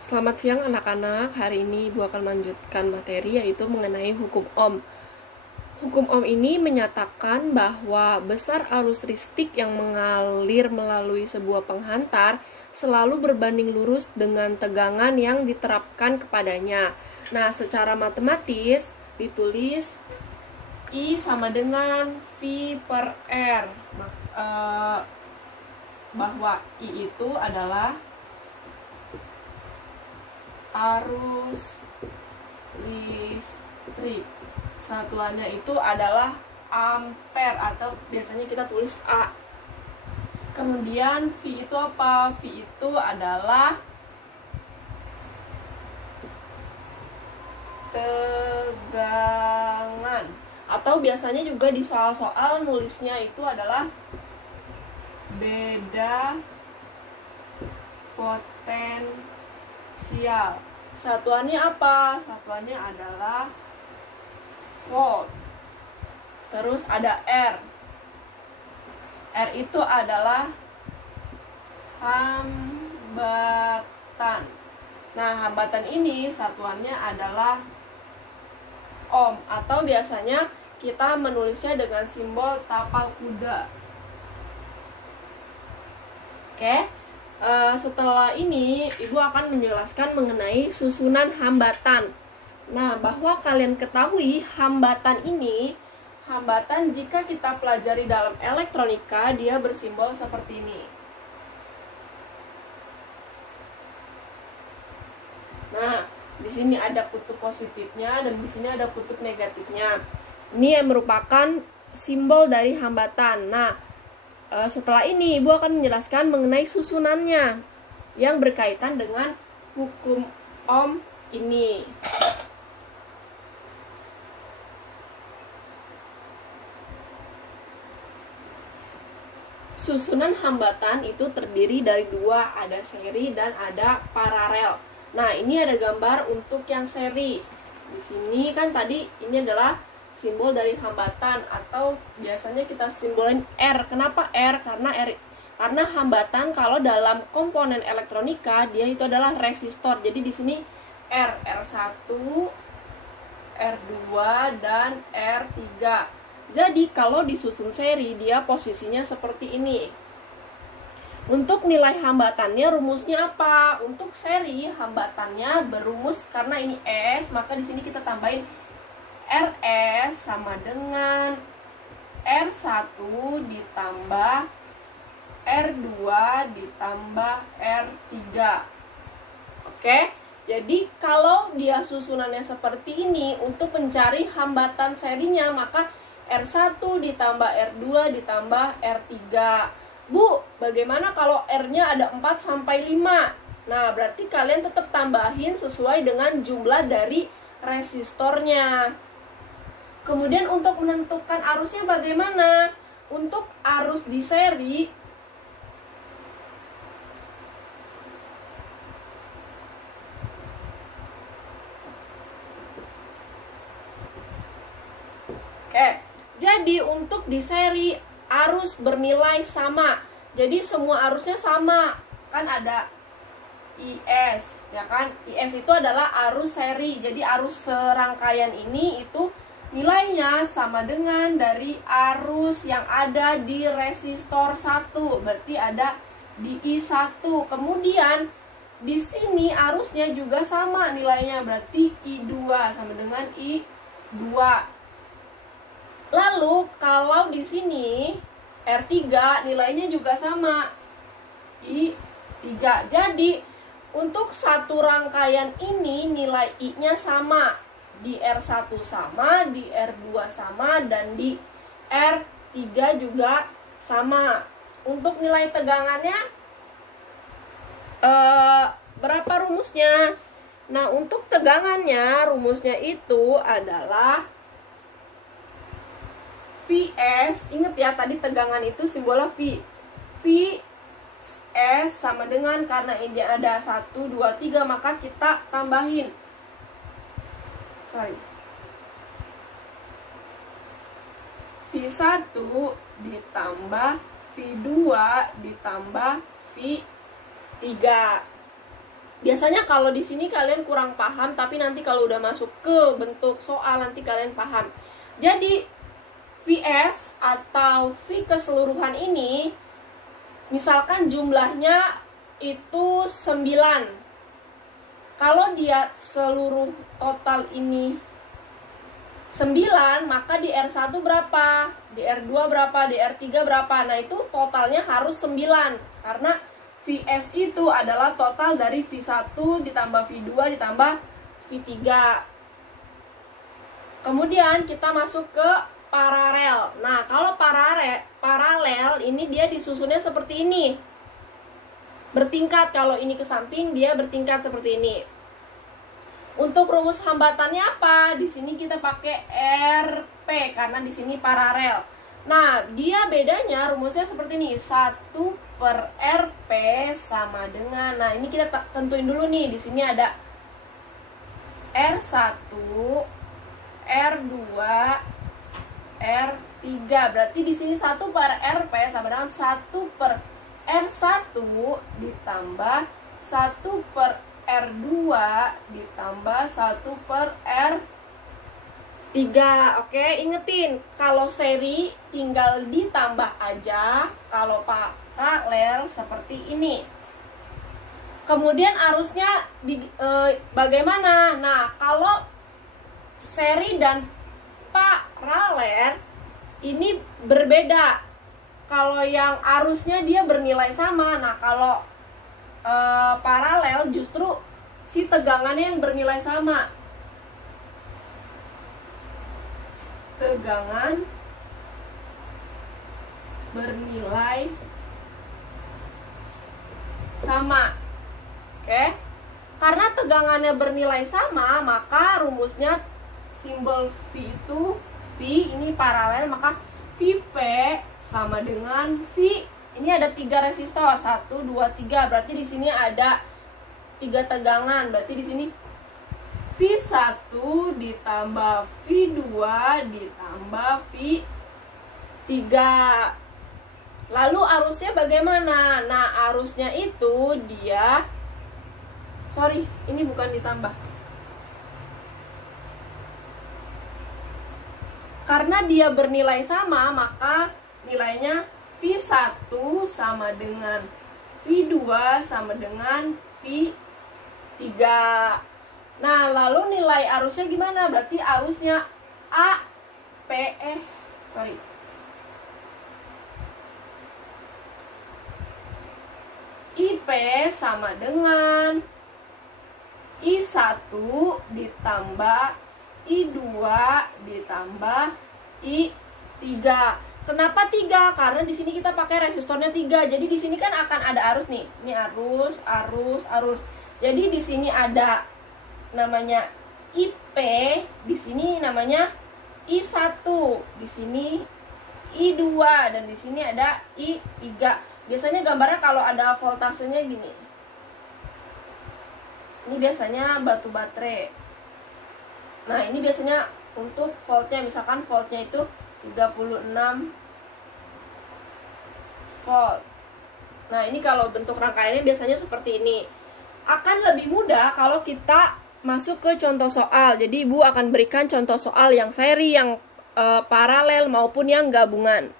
Selamat siang anak-anak, hari ini Ibu akan melanjutkan materi yaitu mengenai hukum Ohm. Hukum Ohm ini menyatakan bahwa besar arus listrik yang mengalir melalui sebuah penghantar selalu berbanding lurus dengan tegangan yang diterapkan kepadanya. Nah, secara matematis ditulis I sama dengan V per R. Bahwa I itu adalah arus listrik. Satuannya itu adalah ampere atau biasanya kita tulis A. Kemudian V itu apa? V itu adalah tegangan. Atau biasanya juga di soal-soal nulisnya itu adalah beda potensial. Satuannya apa? Satuannya adalah volt. Terus ada R. R itu adalah hambatan. Nah, hambatan ini satuannya adalah ohm atau biasanya kita menulisnya dengan simbol tapal kuda. Oke. Setelah ini Ibu akan menjelaskan mengenai susunan hambatan. Nah, bahwa kalian ketahui hambatan ini, hambatan jika kita pelajari dalam elektronika dia bersimbol seperti ini. Nah, di sini ada kutub positifnya dan di sini ada kutub negatifnya. Ini yang merupakan simbol dari hambatan. Nah, setelah ini Ibu akan menjelaskan mengenai susunannya yang berkaitan dengan hukum Ohm ini. Susunan hambatan itu terdiri dari dua, ada seri dan ada paralel. Nah, ini ada gambar untuk yang seri. Di sini kan tadi ini adalah simbol dari hambatan atau biasanya kita simbolin R. Kenapa R? Karena hambatan kalau dalam komponen elektronika dia itu adalah resistor. Jadi di sini R1, R2 dan R3. Jadi kalau disusun seri dia posisinya seperti ini. Untuk nilai hambatannya rumusnya apa? Untuk seri hambatannya berumus karena ini S, maka di sini kita tambahin RS sama dengan R1 ditambah R2 ditambah R3. Oke, jadi kalau dia susunannya seperti ini, untuk mencari hambatan serinya maka R1 ditambah R2 ditambah R3. Bu, bagaimana kalau R-nya ada 4 sampai 5? Nah, berarti kalian tetap tambahin sesuai dengan jumlah dari resistornya. Kemudian untuk menentukan arusnya bagaimana? Untuk arus di seri jadi untuk di seri arus bernilai sama. Jadi semua arusnya sama. Kan ada IS, ya kan? IS itu adalah arus seri. Jadi arus serangkaian ini itu nilainya sama dengan dari arus yang ada di resistor 1. Berarti ada di I1. Kemudian di sini arusnya juga sama nilainya, berarti I2 sama dengan I2. Lalu kalau di sini R3 nilainya juga sama I3. Jadi untuk satu rangkaian ini nilai I-nya sama. Di R1 sama, di R2 sama, dan di R3 juga sama. Untuk nilai tegangannya berapa rumusnya? Nah, untuk tegangannya rumusnya itu adalah Vs. Ingat ya, tadi tegangan itu simbolnya V. Vs sama dengan, karena ini ada 1, 2, 3, maka kita tambahin V1 ditambah V2 ditambah V3. Biasanya kalau di sini kalian kurang paham, tapi nanti kalau udah masuk ke bentuk soal nanti kalian paham. Jadi Vs atau V keseluruhan ini misalkan jumlahnya itu 9. Kalau dia seluruh total ini 9, maka di R1 berapa? Di R2 berapa? Di R3 berapa? Nah, itu totalnya harus 9. Karena Vs itu adalah total dari V1 ditambah V2 ditambah V3. Kemudian kita masuk ke paralel. Nah, kalau paralel ini dia disusunnya seperti ini. Bertingkat, kalau ini ke samping dia bertingkat seperti ini. Untuk rumus hambatannya apa? Di sini kita pakai RP karena di sini paralel. Nah, dia bedanya rumusnya seperti ini. 1/RP sama dengan, nah ini kita tentuin dulu nih. Di sini ada R1, R2, R3. Berarti di sini 1/RP sama dengan 1/R1 ditambah 1/R2 ditambah 1/R3. Oke, ingetin, kalau seri tinggal ditambah aja, kalau paralel seperti ini. Kemudian arusnya bagaimana? Nah, kalau seri dan paralel ini berbeda. Kalau yang arusnya dia bernilai sama. Nah, kalau paralel justru si tegangannya yang bernilai sama. Tegangan bernilai sama. Oke. Karena tegangannya bernilai sama, maka rumusnya simbol V itu V ini paralel, maka Vp sama dengan V. Ini ada 3 resistor, 1, 2, 3. Berarti di sini ada 3 tegangan. Berarti di sini V1 ditambah V2 ditambah V3. Lalu arusnya bagaimana? Nah, arusnya itu dia, ini bukan ditambah. Karena dia bernilai sama, maka nilainya V1 sama dengan V2 sama dengan V3. Nah, lalu nilai arusnya gimana? Berarti arusnya IP sama dengan I1 ditambah I2 ditambah I3. Kenapa 3? Karena di sini kita pakai resistornya 3. Jadi di sini kan akan ada arus nih. Ini arus. Jadi di sini ada namanya IP, di sini namanya I1, di sini I2 dan di sini ada I3. Biasanya gambarnya kalau ada voltasenya gini. Ini biasanya batu baterai. Nah, ini biasanya untuk voltnya, misalkan voltnya itu 36 volt. Nah, ini kalau bentuk rangkaiannya biasanya seperti ini. Akan lebih mudah kalau kita masuk ke contoh soal. Jadi Ibu akan berikan contoh soal yang seri, yang paralel maupun yang gabungan.